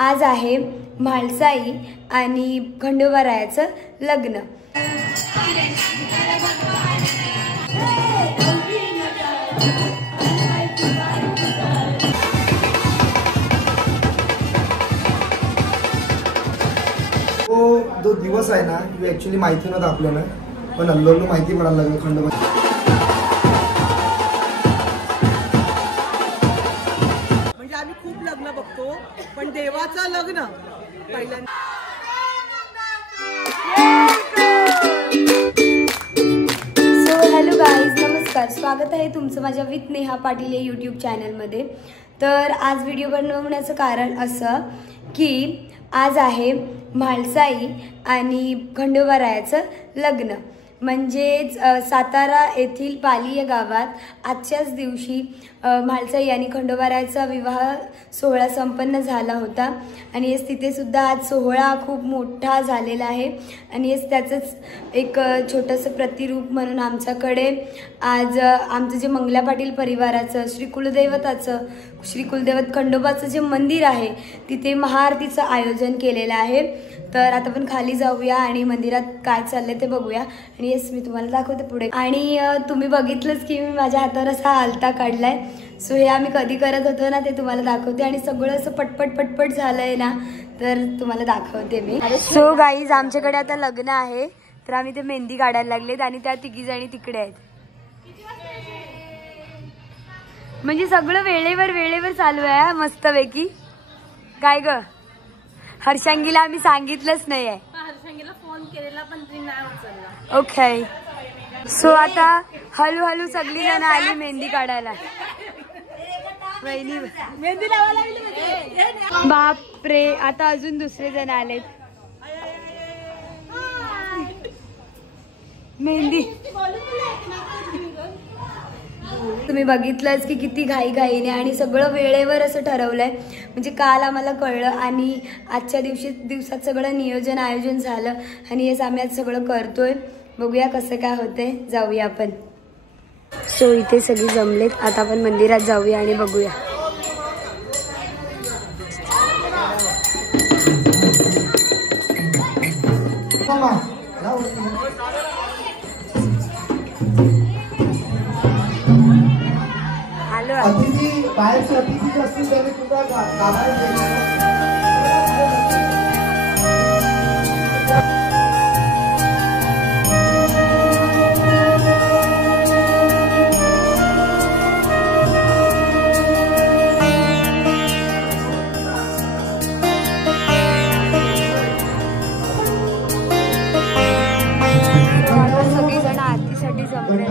आज आहे म्हाळसाई आणि खंडोबारायाचं लग्न। तो दिवस आहे ना ऍक्च्युअली माहिती नव्हतं आपल्याला, पण हल्लो माहिती पडायला लागलं खंडोबा। म्हणजे आम्ही खूप लग्न बघतो, पण देवाचं लग्न पहिल्यांदा। हॅलो गाईज, नमस्कार, स्वागत आहे तुमचं माझ्या विथ नेहा पाटील या यूट्यूब चॅनलमध्ये। तर आज व्हिडिओ बनवण्याचं कारण असं की आज आहे म्हाळसाई आणि खंडोबारायाचं लग्न। म्हणजेच सातारा येथील पाली या गावात आजच्याच दिवशी म्हाळसाई आणि खंडोबारायाचा विवाह सोहळा संपन्न झाला होता। आणि तिथे सुद्धा आज सोहळा खूप मोठा झालेला आहे आणि त्याचंच एक छोटंसं प्रतिरूप म्हणून आमच्याकडे आज आमचं जे मंगला पाटील परिवाराचं श्री कुलदैवत खंडोबाचं जे मंदिर आहे तिथे महाआरतीचं आयोजन केलेलं आहे। तर आता आपण खाली जाऊया आणि मंदिरात काय चाललंय ते बघूया आणि येस मी तुम्हाला दाखवते पुढे। आणि तुम्ही बघितलंच की मी माझ्या हातावर असा आलता काढलाय। सो हे आम्ही कधी करत होतो ना ते तुम्हाला दाखवते आणि सगळं असं पटपट झालंय ना तर तुम्हाला दाखवते मी। सो गाईज, आमच्याकडे आता लग्न आहे तर आम्ही ते मेहंदी काढायला लागलेत आणि त्या तिघी जणी तिकडे आहेत। म्हणजे सगळं वेळेवर चालू आहे मस्तपैकी। काय ग हर्षांगीला आम्ही सांगितलंच नाही आहे, हर्षांगीला फोन केलेला पण ती नाही उचलला। ओके, सो आता हळूहळू सगळी जण आली मेहंदी काढायला। मेहंदी लावायला बापरे, आता अजून दुसरे जण आलेत मेहंदी। तुम्ही बघितलंच की किती घाईने आणि सगळं वेळेवर असं ठरवलंय। म्हणजे काल आम्हाला कळलं आणि आजच्या दिवसात सगळं नियोजन आयोजन झालं आणि हेच आम्ही आज सगळं करतोय। बघूया कसं काय होतंय, जाऊया आपण। सो इथे सगळी जमलेत, आता आपण मंदिरात जाऊया आणि बघूया। अतिथी बाहेरचे अतिथी जे असतील त्यांनी तुला गावाला सगळी जण आरतीसाठी जमले।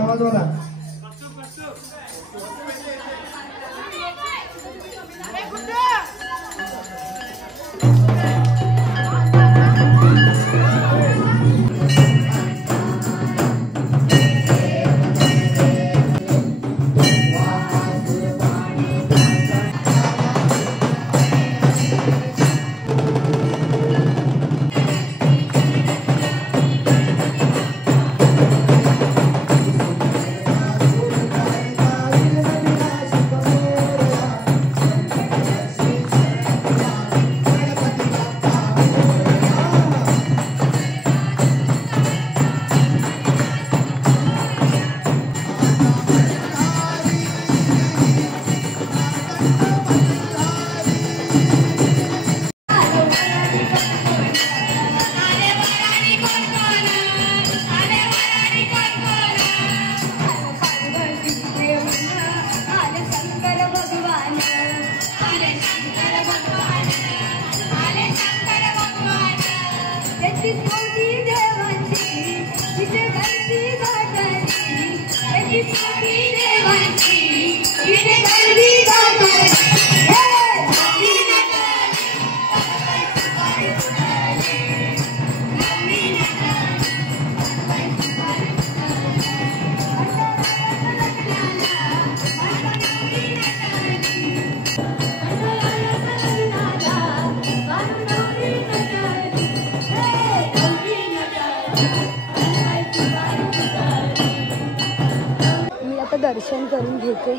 दर्शन करून घेते।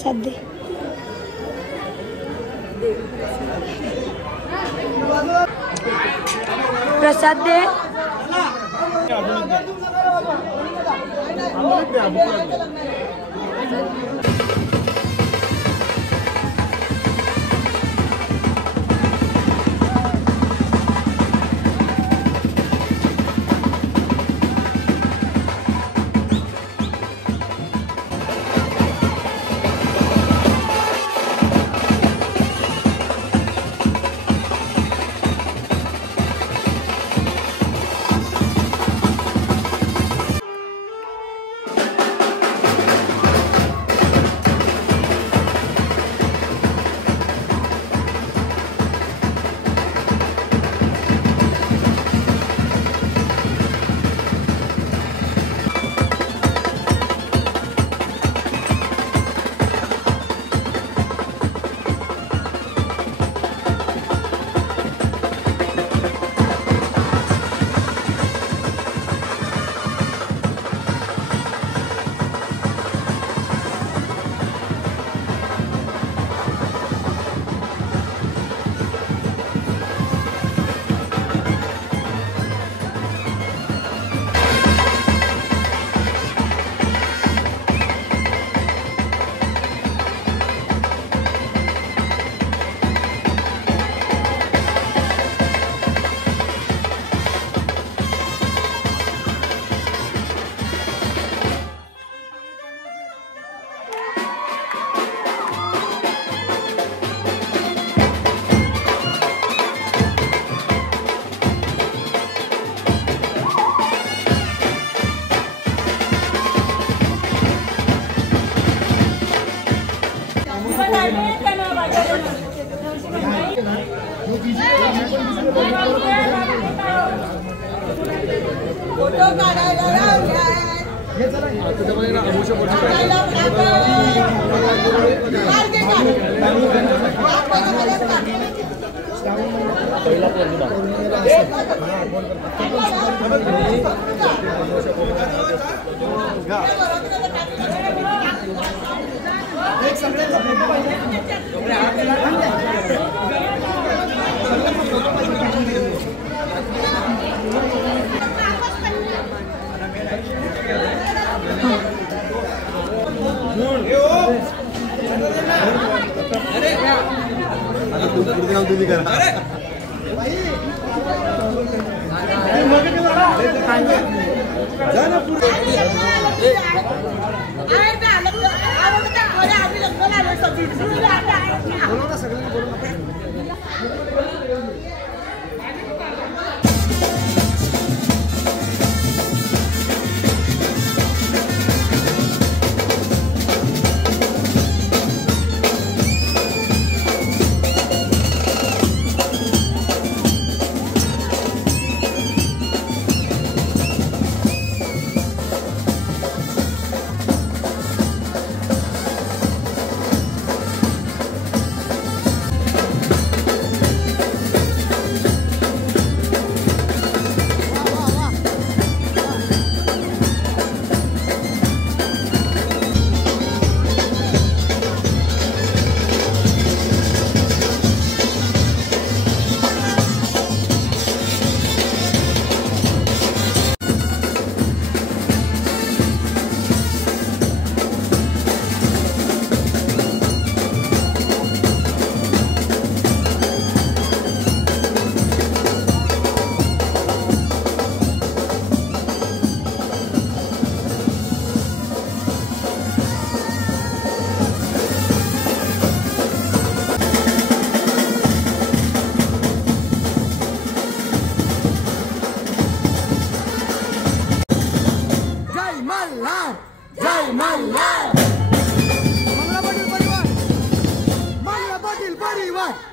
प्रसाद दे. प्रसाद दे.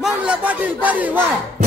मंगला पाटील परिवार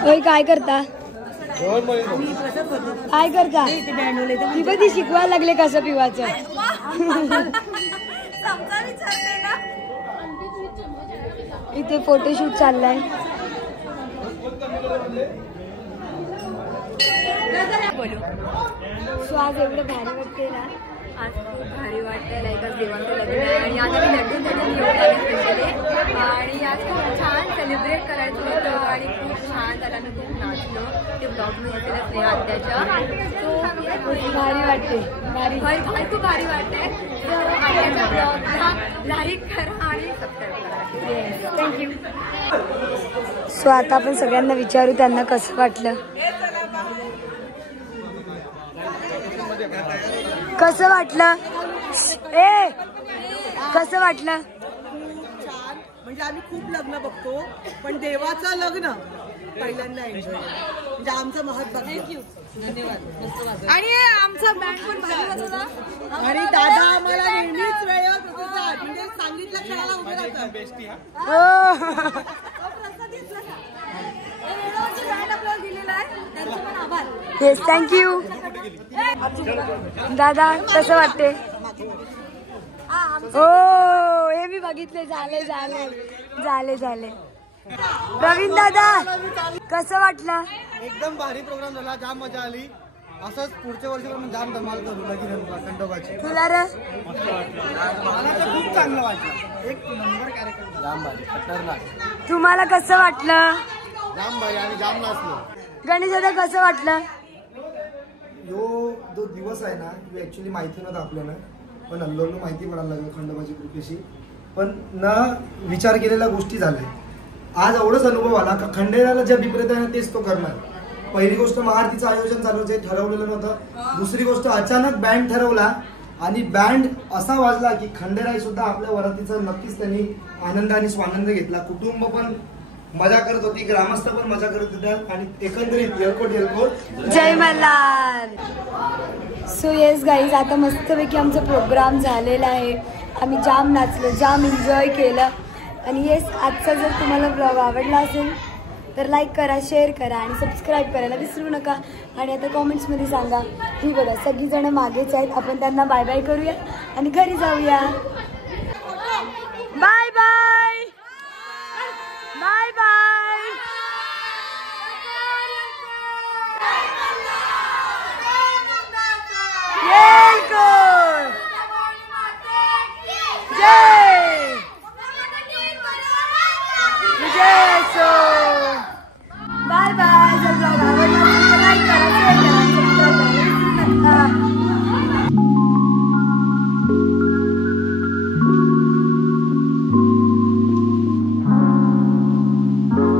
होय काय करता काय करता ती पण ती शिकवायला लागले कसं पिवायचं इथे फोटोशूट चाललाय सो आज एवढं भारी वाटते ना आज खूप भारी वाटतं लाईक आज देवाचं लग्न आहे आणि आज आम्ही लग्न आणि आज खूप छान सेलिब्रेट करायचं होतं आणि खूप छान झालं आम्ही खूप नाचलो ते ब्लॉगमध्ये असेल स्नेहा आत्याच्या खूप भारी वाटते भारी खूप भारी वाटतंय तर आत्याच्या ब्लॉगला लाईक करा आणि सबस्क्राईब करा थँक्यू सो आता आपण सगळ्यांना विचारू त्यांना कसं वाटलं कसं वाटलं कसं वाटलं छान म्हणजे आम्ही खूप लग्न बघतो पण देवाचं लग्न पहिल्यांदा एन्जॉय म्हणजे आमचं महत्व धन्यवाद आणि आमचा बँड पण भारी होता आणि दादा आम्हाला नेहमीच वेळेवर प्रतिसाद म्हणजे सांगितलं खेळायला उभे राहतात येस थँक्यू दादा कसं वाटते हो हे मी बघितले झाले प्रवीण दादा कसं वाटलं एकदम भारी प्रोग्राम झाला जाम मजा आली असंच पुढच्या वर्षी पण जाम धमाल करू लगीन खंडोबाची तुला रे मला तर खूप चांगलं वाटलं एक नंबर कार्यक्रम जाम भारी खतरनाक तुम्हाला कसं वाटलं जाम भारी आणि जाम नाचलो गणेश दादा कसं वाटलं यो जो दिवस आहे ना तो ऍक्च्युली माहिती नव्हतं आपल्याला पण अल्लोला माहिती पडायला लागलं खंडोबाची कृपेशी पण न विचार केलेल्या गोष्टी झाल्या आज एवढंच अनुभव आला का खंडेराला ज्या विपरीत आहे ना तेच तो करणार पहिली गोष्ट महाआरतीचं आयोजन चालू जे ठरवलेलं नव्हतं दुसरी गोष्ट अचानक बँड ठरवला आणि बँड असा वाजला की खंडेराई सुद्धा आपल्या वरातीचा नक्कीच त्यांनी आनंद आणि स्वानंद घेतला कुटुंब पण मजा करत होती ग्रामस्थ पण मजा करत होत्या आणि एकंदरीत येलकोट जय मल्हार सो येस गाईज आता मस्तपैकी आमचा प्रोग्राम झालेला आहे आम्ही जाम नाचलो जाम एन्जॉय केलं आणि येस आजचा जर तुम्हाला ब्लॉग आवडला असेल तर लाईक करा शेअर करा आणि सबस्क्राईब करायला विसरू नका आणि आता कॉमेंट्समध्ये सांगा ही बघा सगळीजण मागेच आहेत आपण त्यांना बाय बाय करूया आणि घरी जाऊया बाय बाय